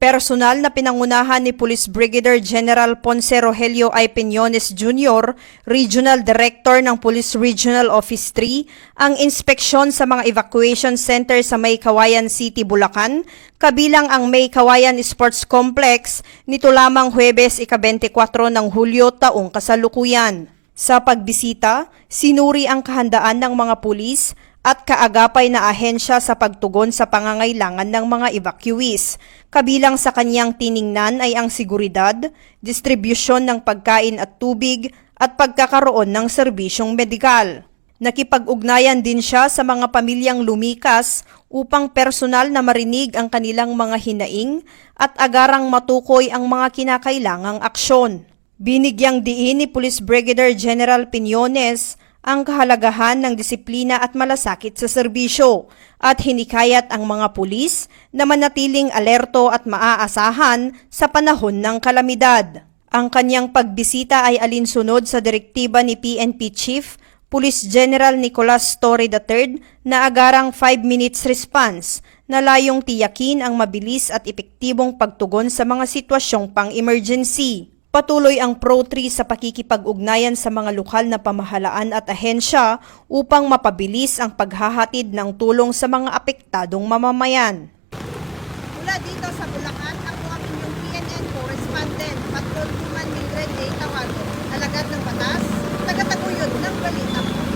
Personal na pinangunahan ni Police Brigadier General Ponce Rogelio I. Peñones Jr., Regional Director ng Police Regional Office 3, ang inspeksyon sa mga evacuation center sa May Kawayan City, Bulacan, kabilang ang May Kawayan Sports Complex nito lamang Huwebes ika-24 ng Hulyo taong kasalukuyan. Sa pagbisita, sinuri ang kahandaan ng mga pulis at kaagapay na ahensya sa pagtugon sa pangangailangan ng mga evacuees. Kabilang sa kanyang tiningnan ay ang seguridad, distribusyon ng pagkain at tubig at pagkakaroon ng serbisyong medikal. Nakipag-ugnayan din siya sa mga pamilyang lumikas upang personal na marinig ang kanilang mga hinaing at agarang matukoy ang mga kinakailangang aksyon. Binigyang diin ni Police Brigadier General Peñones ang kahalagahan ng disiplina at malasakit sa serbisyo at hinikayat ang mga pulis na manatiling alerto at maaasahan sa panahon ng kalamidad. Ang kanyang pagbisita ay alinsunod sa direktiba ni PNP Chief Police General Nicolas Torre III na agarang 5 minutes response na layong tiyakin ang mabilis at epektibong pagtugon sa mga sitwasyong pang-emergency. Patuloy ang Pro-3 sa pakikipag-ugnayan sa mga lokal na pamahalaan at ahensya upang mapabilis ang paghahatid ng tulong sa mga apektadong mamamayan. Mula dito sa Bulacan, ako ang inyong PNN correspondent, Patrol Woman Mildred A. Tawago, alagad ng batas, tagataguyod ng balita.